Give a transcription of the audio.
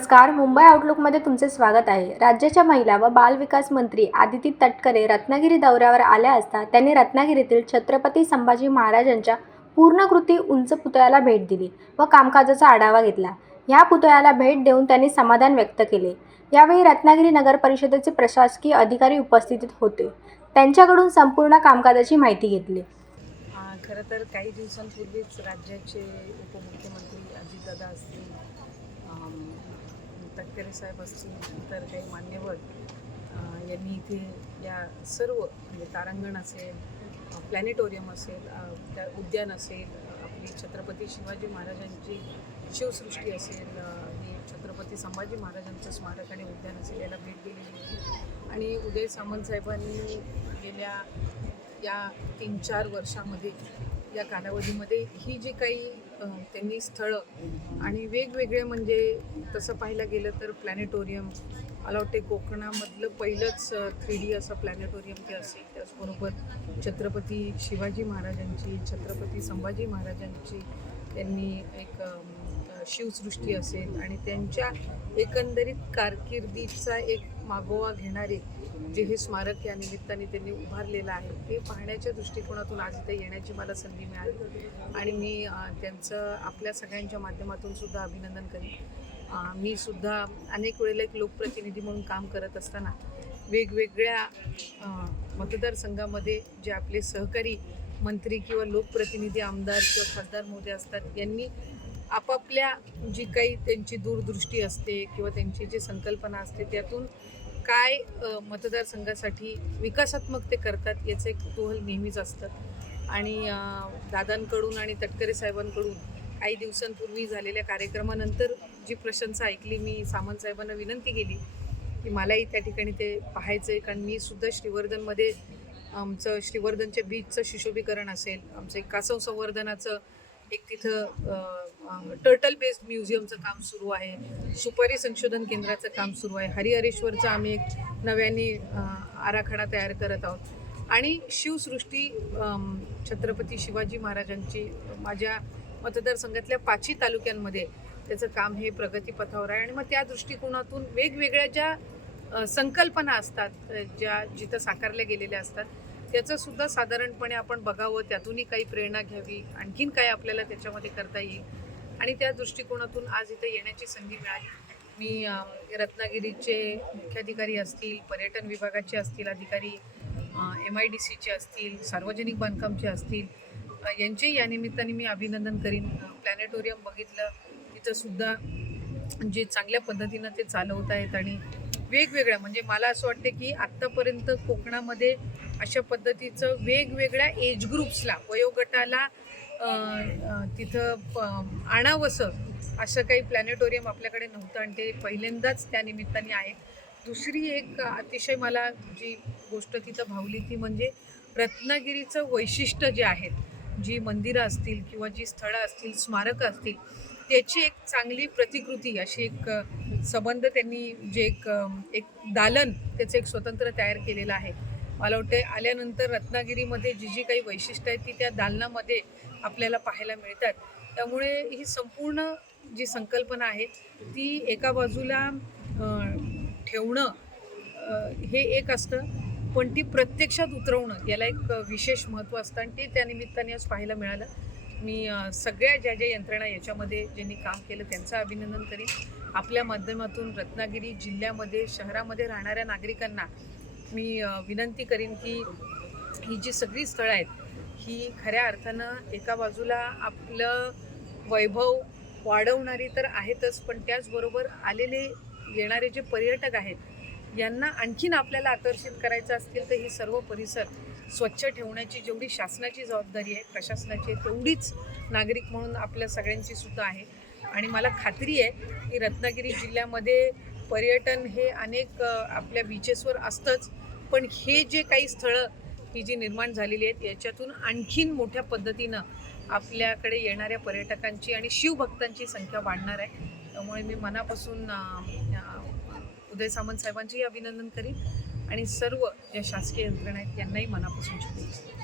नमस्कार. मुंबई आउटलुकमध्ये तुमचे स्वागत आहे. राज्याच्या महिला व बाल विकास मंत्री आदिती तटकरे रत्नागिरी दौऱ्यावर आल्या असता त्यांनी रत्नागिरीतील छत्रपती संभाजी महाराजांच्या पूर्णकृती उंच पुतळ्याला भेट दिली व कामकाजाचा आढावा घेतला. या पुतळ्याला भेट देऊन त्यांनी समाधान व्यक्त केले. यावेळी रत्नागिरी नगर परिषदेचे प्रशासकीय अधिकारी उपस्थित होते. त्यांच्याकडून संपूर्ण कामकाजाची माहिती घेतली. खरं तर काही दिवसांपूर्वीच राज्याचे उपमुख्यमंत्री अजितदादा असतील तटकरे साहेब असतील तर काही मान्यवर यांनी इथे या सर्व म्हणजे तारांगण असेल प्लॅनेटोरियम असेल त्या उद्यान असेल आपली छत्रपती शिवाजी महाराजांची शिवसृष्टी असेल ही छत्रपती संभाजी महाराजांचं स्मारक आणि उद्यान असेल याला भेट दिलेली होती. आणि उदय सामंत साहेबांनी गेल्या या तीन चार वर्षामध्ये या कालावधीमध्ये ही जी काही त्यांनी स्थळं आणि वेगवेगळे म्हणजे तसं पाहायला गेलं तर प्लॅनेटोरियम मला वाटते कोकणामधलं पहिलंच थ्री डी असं प्लॅनेटोरियम ते असेल त्याचबरोबर छत्रपती शिवाजी महाराजांची छत्रपती संभाजी महाराजांची त्यांनी एक शिवसृष्टी असेल आणि त्यांच्या एकंदरीत कारकिर्दीचा एक मागोवा घेणारे जे हे स्मारक या निमित्ताने त्यांनी उभारलेलं आहे ते पाहण्याच्या दृष्टिकोनातून आज इथे येण्याची मला संधी मिळाली. आणि मी त्यांचं आपल्या सगळ्यांच्या माध्यमातून सुद्धा अभिनंदन करेन. मी सुद्धा अनेक वेळेला एक लोकप्रतिनिधी म्हणून काम करत असताना वेगवेगळ्या मतदारसंघामध्ये जे आपले सहकारी मंत्री किंवा लोकप्रतिनिधी आमदार किंवा खासदार मोठे असतात यांनी आपापल्या जी काही त्यांची दूरदृष्टी असते किंवा त्यांची जी संकल्पना असते त्यातून काय मतदारसंघासाठी विकासात्मक ते करतात याचं एक कुतूहल नेहमीच असतं. आणि दादांकडून आणि तटकरे साहेबांकडून काही दिवसांपूर्वी झालेल्या कार्यक्रमानंतर जी प्रशंसा ऐकली मी सामंत साहेबांना विनंती केली की मलाही त्या ठिकाणी ते पाहायचं आहे कारण मी सुद्धा श्रीवर्धनमध्ये आमचं श्रीवर्धनच्या बीचचं सुशोभीकरण असेल आमचं एक कासव संवर्धनाचं एक तिथं टर्टल बेस्ड म्युझियमचं काम सुरू आहे. सुपारी संशोधन केंद्राचं काम सुरू आहे. हरिहरेश्वरचं आम्ही एक नव्याने आराखडा तयार करत आहोत. आणि शिवसृष्टी छत्रपती शिवाजी महाराजांची माझ्या मतदारसंघातल्या पाचही तालुक्यांमध्ये त्याचं काम हे प्रगतीपथावर आहे. आणि मग त्या दृष्टिकोनातून वेगवेगळ्या ज्या संकल्पना असतात ज्या जिथं साकारल्या गेलेल्या असतात त्याचं सुद्धा साधारणपणे आपण बघावं त्यातूनही काही प्रेरणा घ्यावी आणखीन काय आपल्याला त्याच्यामध्ये करता येईल. आणि त्या दृष्टिकोनातून आज इथं येण्याची संधी मिळाली. मी रत्नागिरीचे मुख्याधिकारी असतील पर्यटन विभागाचे असतील अधिकारी एम आय डी सीचे असतील सार्वजनिक बांधकामचे असतील यांचेही या निमित्ताने मी अभिनंदन करीन. प्लॅनेटोरियम बघितलं तिथंसुद्धा जे चांगल्या पद्धतीनं ते चालवत आहेत आणि वेगवेगळ्या म्हणजे मला असं वाटतं की आत्तापर्यंत कोकणामध्ये अशा पद्धतीचं वेगवेगळ्या एज ग्रुप्सला वयोगटाला तिथं प- आणावंसं असं काही प्लॅनेटोरियम आपल्याकडे नव्हतं आणि ते पहिल्यांदाच त्या निमित्ताने आहे. दुसरी एक अतिशय मला जी गोष्ट तिथं भावली ती म्हणजे रत्नागिरीचं वैशिष्ट्य जे आहेत जी मंदिरं असतील किंवा जी स्थळं असतील स्मारकं असतील त्याची एक चांगली प्रतिकृती अशी एक संबंध त्यांनी जे एक एक दालन त्याचं एक स्वतंत्र तयार केलेलं आहे. मला वाटते आल्यानंतर रत्नागिरीमध्ये जी जी काही वैशिष्ट्य आहेत ती त्या दालनामध्ये आपल्याला पाहायला मिळतात. त्यामुळे ही संपूर्ण जी संकल्पना आहे ती एका बाजूला ठेवणं हे एक असतं. पण ती प्रत्यक्षात उतरवणं याला एक विशेष महत्त्व असतं आणि ते त्या निमित्ताने आज पाहायला मिळालं. मी सगळ्या ज्या ज्या यंत्रणा याच्यामध्ये ज्यांनी काम केलं त्यांचं अभिनंदन करीन. आपल्या माध्यमातून रत्नागिरी जिल्ह्यामध्ये शहरामध्ये राहणाऱ्या नागरिकांना मी विनंती करीन की ही जी सगळी स्थळं आहेत ही खऱ्या अर्थानं एका बाजूला आपलं वैभव वाढवणारी तर आहेतच पण त्याचबरोबर आलेले येणारे जे पर्यटक आहेत यांना आणखीन आपल्याला आकर्षित करायचं असतील तर ही सर्व परिसर स्वच्छ ठेवण्याची जेवढी शासनाची जबाबदारी आहे प्रशासनाची आहे, तेवढीच नागरिक म्हणून आपल्या सगळ्यांची सुद्धा आहे. आणि मला खात्री आहे की रत्नागिरी जिल्ह्यामध्ये पर्यटन हे अनेक आपल्या बीचेसवर असतंच. पण हे जे काही स्थळं ही जी निर्माण झालेली आहेत याच्यातून आणखीन मोठ्या पद्धतीनं आपल्याकडे येणाऱ्या पर्यटकांची आणि शिवभक्तांची संख्या वाढणार आहे. त्यामुळे मी मनापासून उदय सामंत साहेबांचेही अभिनंदन करीन. आणि सर्व ज्या शासकीय यंत्रणा आहेत त्यांनाही मनापासून शुभेच्छा.